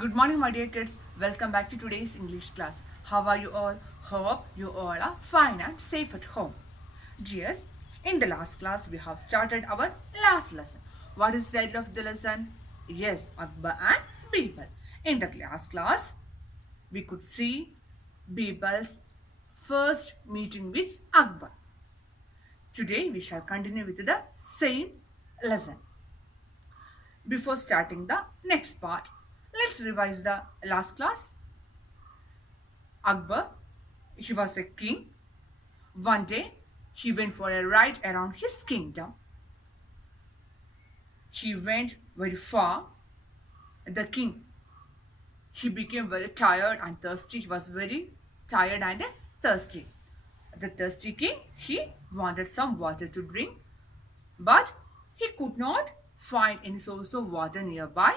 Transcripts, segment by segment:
Good morning, my dear kids. Welcome back to today's English class. How are you all? Hope you all are fine and safe at home. Dears, in the last class, we have started our last lesson. What is the title of the lesson? Yes, Akbar and Birbal. In the last class, we could see Birbal's first meeting with Akbar. Today, we shall continue with the same lesson. Before starting the next part, let's revise the last class. Akbar, he was a king. One day, he went for a ride around his kingdom. He went very far. The king, he became very tired and thirsty. He was very tired and thirsty. The thirsty king, he wanted some water to drink, but he could not find any source of water nearby.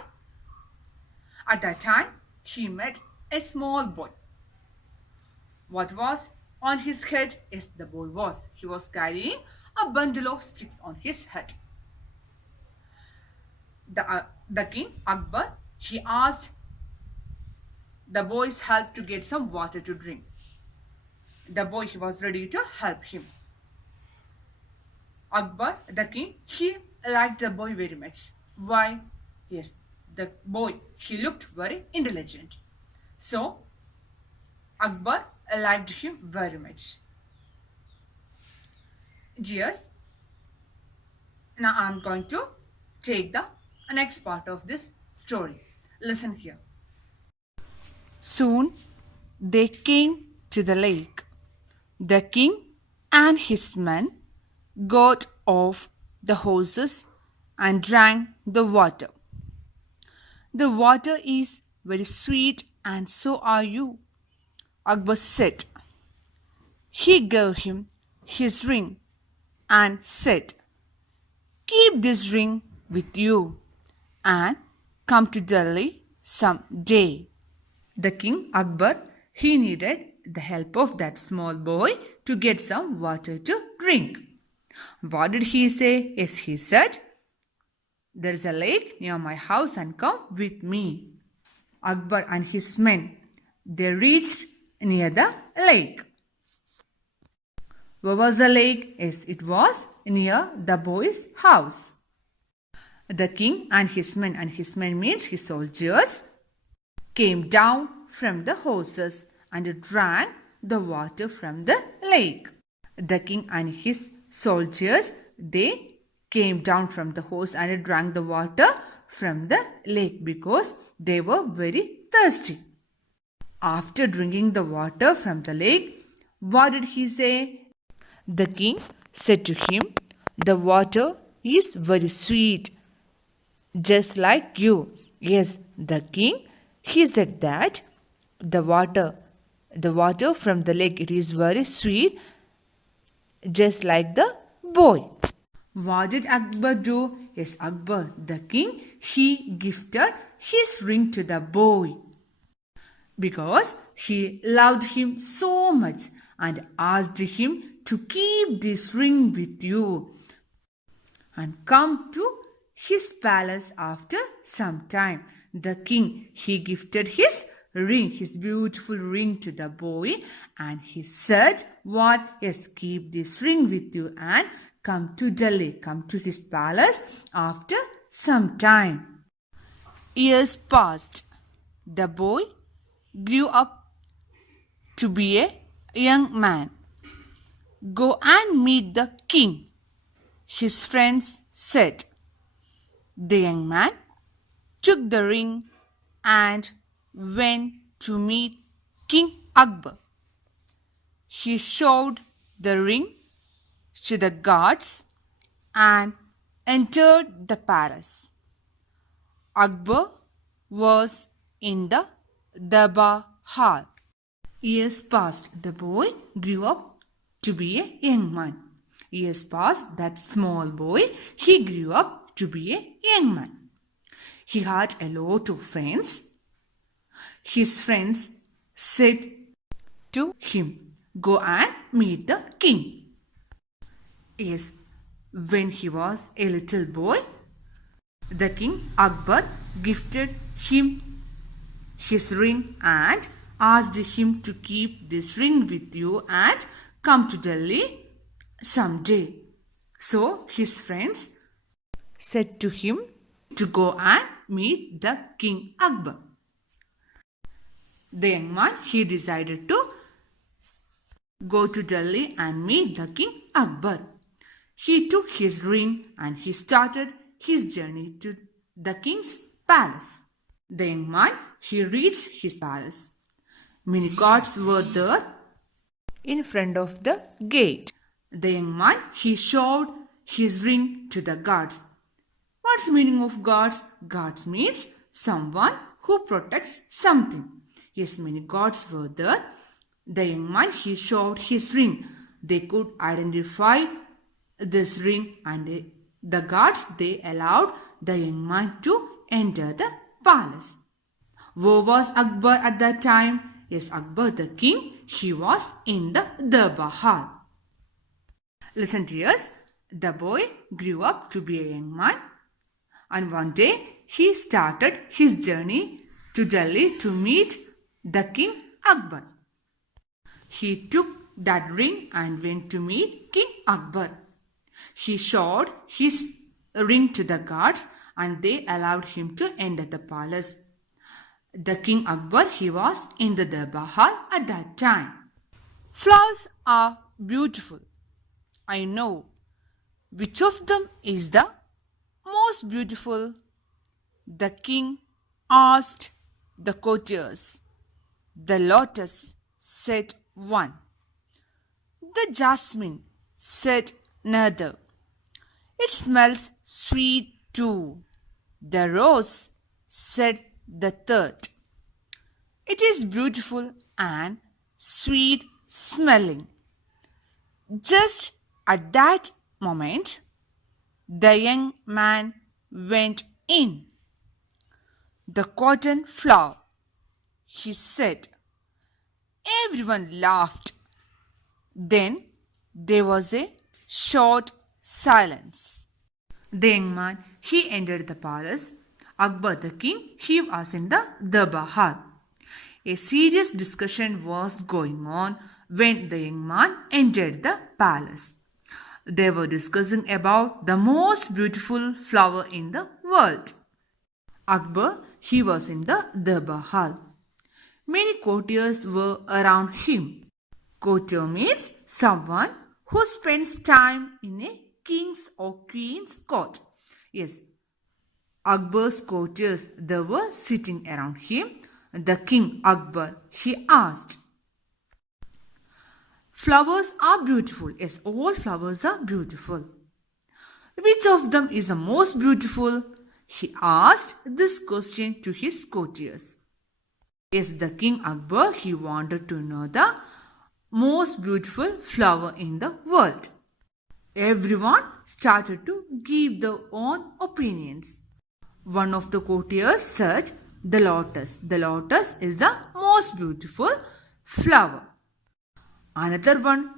At that time, he met a small boy. What was on his head? Yes, the boy was. He was carrying a bundle of sticks on his head. The king, Akbar, he asked the boy's help to get some water to drink. The boy, he was ready to help him. Akbar, the king, he liked the boy very much. Why? Yes, the boy, he looked very intelligent. So, Akbar liked him very much. Dears, now I'm going to take the next part of this story. Listen here. Soon they came to the lake. The king and his men got off the horses and drank the water. The water is very sweet, and so are you, Akbar said. He gave him his ring and said, keep this ring with you and come to Delhi some day. The king Akbar, he needed the help of that small boy to get some water to drink. What did he say? Yes, he said, there is a lake near my house and come with me. Akbar and his men, they reached near the lake. Where was the lake? Yes, it was near the boy's house. The king and his men means his soldiers, came down from the horses and drank the water from the lake. The king and his soldiers, they came down from the horse and drank the water from the lake because they were very thirsty. After drinking the water from the lake, what did he say? The king said to him, the water is very sweet, just like you. Yes, the king, he said that the water from the lake, it is very sweet, just like the boy. What did Akbar do? Yes, Akbar, the king, he gifted his ring to the boy because he loved him so much and asked him to keep this ring with you and come to his palace after some time. The king, he gifted his ring, his beautiful ring to the boy, and he said, what? Yes, keep this ring with you and come to Delhi, come to his palace after some time. Years passed. The boy grew up to be a young man. Go and meet the king, his friends said. The young man took the ring and went to meet King Akbar. He showed the ring to the guards and entered the palace. Akbar was in the Darbar hall. Years passed. The boy grew up to be a young man. Years passed. That small boy, he grew up to be a young man. He had a lot of friends. His friends said to him, go and meet the king. Yes, when he was a little boy, the king Akbar gifted him his ring and asked him to keep this ring with you and come to Delhi someday. So his friends said to him to go and meet the King Akbar. The young man, he decided to go to Delhi and meet the King Akbar. He took his ring and he started his journey to the king's palace. The young man, he reached his palace. Many guards were there in front of the gate. The young man, he showed his ring to the guards. What's the meaning of guards? Guards means someone who protects something. Yes, many guards were there. The young man, he showed his ring. They could identify this ring and the guards, they allowed the young man to enter the palace. Where was Akbar at that time? Yes, Akbar the king, he was in the Darbar hall. Listen to us. The boy grew up to be a young man, and one day he started his journey to Delhi to meet the King Akbar. He took that ring and went to meet King Akbar. He showed his ring to the guards and they allowed him to enter the palace. The King Akbar, he was in the Darbar hall at that time. Flowers are beautiful. I know. Which of them is the most beautiful? The king asked the courtiers. The lotus, said one. The jasmine, said another. It smells sweet too. The rose, said the third. It is beautiful and sweet smelling. Just at that moment, the young man went in. The cotton flower, he said. Everyone laughed. Then there was a short silence. The young man, he entered the palace. Akbar the king, he was in the Darbar hall. A serious discussion was going on when the young man entered the palace. They were discussing about the most beautiful flower in the world. Akbar, he was in the Darbar hall. Many courtiers were around him. Courtier means someone who spends time in a king's or queen's court. Yes, Akbar's courtiers, they were sitting around him. The King Akbar, he asked, flowers are beautiful. Yes, all flowers are beautiful. Which of them is the most beautiful? He asked this question to his courtiers. Yes, the King Akbar, he wanted to know the most beautiful flower in the world. Everyone started to give their own opinions. One of the courtiers said, the lotus. The lotus is the most beautiful flower. Another one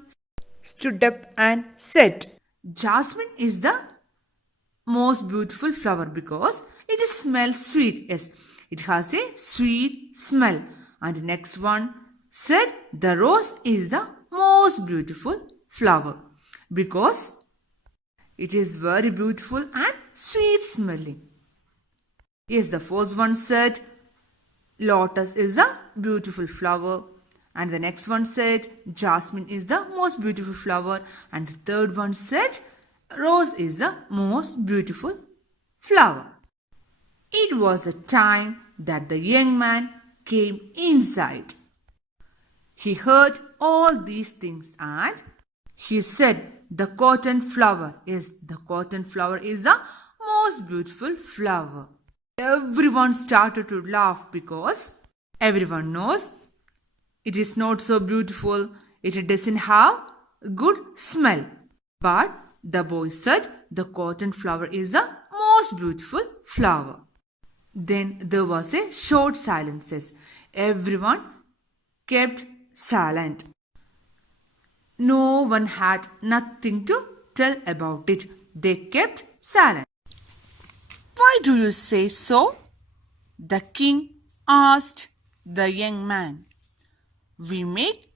stood up and said, jasmine is the most beautiful flower because it smells sweet. Yes, it has a sweet smell. And the next one said, the rose is the most beautiful flower because it is very beautiful and sweet smelling. Yes, the first one said, lotus is a beautiful flower. And the next one said, jasmine is the most beautiful flower. And the third one said, rose is the most beautiful flower. It was the time that the young man came inside. He heard all these things and he said, the cotton flower. Yes, the cotton flower is the most beautiful flower. Everyone started to laugh because everyone knows it is not so beautiful. It doesn't have good smell. But the boy said the cotton flower is the most beautiful flower. Then there was a short silence. Everyone kept silent. No one had nothing to tell about it. They kept silent. Why do you say so? The king asked the young man. We make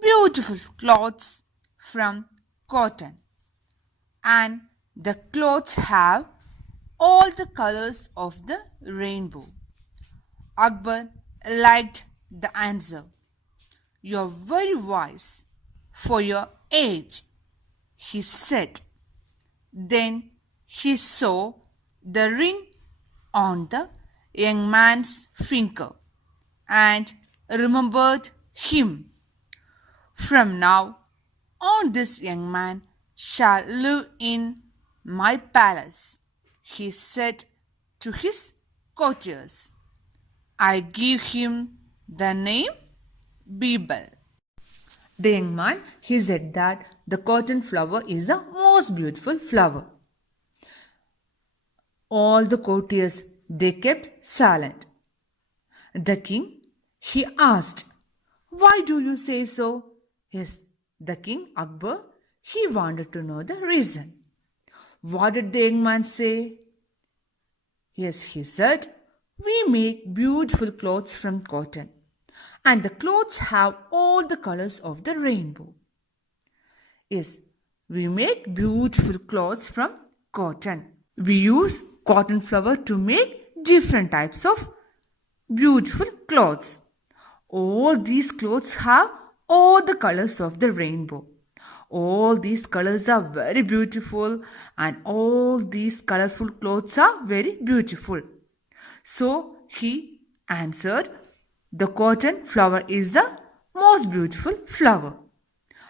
beautiful clothes from cotton, and the clothes have all the colors of the rainbow. Akbar liked the answer. You're very wise for your age, he said. Then he saw the ring on the young man's finger and remembered him. From now on, this young man shall live in my palace, he said to his courtiers. I give him the name Birbal. The young man, he said that the cotton flower is the most beautiful flower. All the courtiers, they kept silent. The king, he asked, why do you say so? Yes, the king Akbar, he wanted to know the reason. What did the young man say? Yes, he said, we make beautiful clothes from cotton, and the clothes have all the colors of the rainbow. Yes, we make beautiful clothes from cotton. We use cotton flower to make different types of beautiful clothes. All these clothes have all the colors of the rainbow. All these colors are very beautiful, and all these colorful clothes are very beautiful. So he answered, the cotton flower is the most beautiful flower.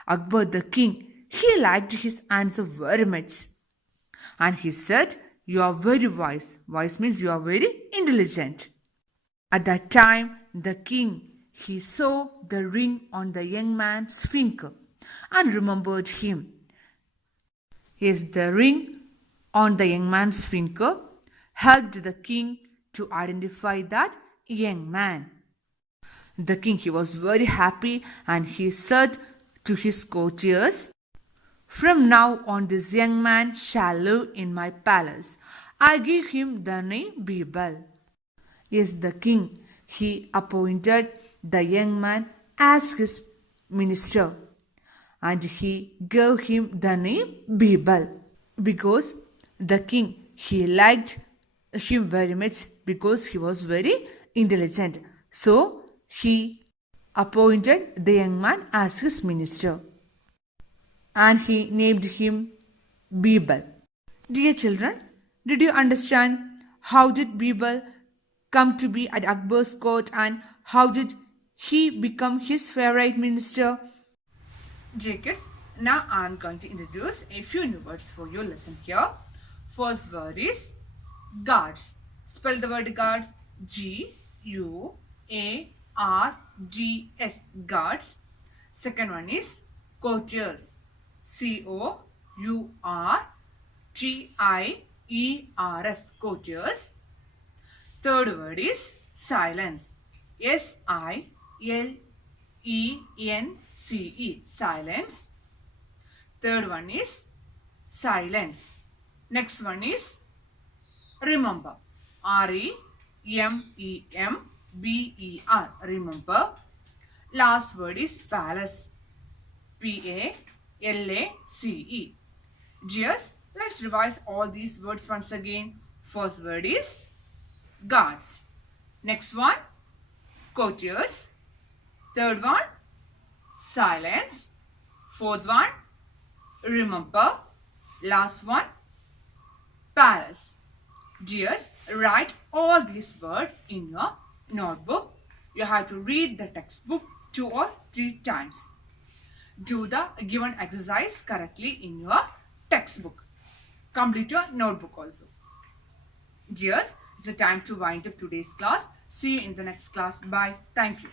Akbar the king, he liked his answer very much. And he said, you are very wise. Wise means you are very intelligent. At that time, the king, he saw the ring on the young man's finger and remembered him. Yes, the ring on the young man's finger helped the king to identify that young man. The king, he was very happy, and he said to his courtiers, from now on this young man shall live in my palace. I give him the name Birbal. Yes, the king, he appointed the young man as his minister, and he gave him the name Birbal because the king, he liked him very much because he was very intelligent. So he appointed the young man as his minister, and he named him Birbal. Dear children, did you understand how did Birbal come to be at Akbar's court, and how did he become his favorite minister? Dear kids, now I am going to introduce a few new words for your lesson here. First word is guards. Spell the word guards. G-U-A-R-D-S. Guards. Second one is courtiers. C-O-U-R-T-I-E-R-S. Courtiers. Third word is silence. S-I-L-E-N-C-E. Silence. Third one is silence. Next one is remember. R-E-M-E-M-B-E-R. Remember. Last word is palace. P-A-L-A-C-E. Dears, let's revise all these words once again. First word is guards. Next one, courtiers. Third one, silence. Fourth one, remember. Last one, palace. Dears, write all these words in your notebook. You have to read the textbook 2 or 3 times. Do the given exercise correctly in your textbook. Complete your notebook also. Dears, it's the time to wind up today's class. See you in the next class. Bye. Thank you.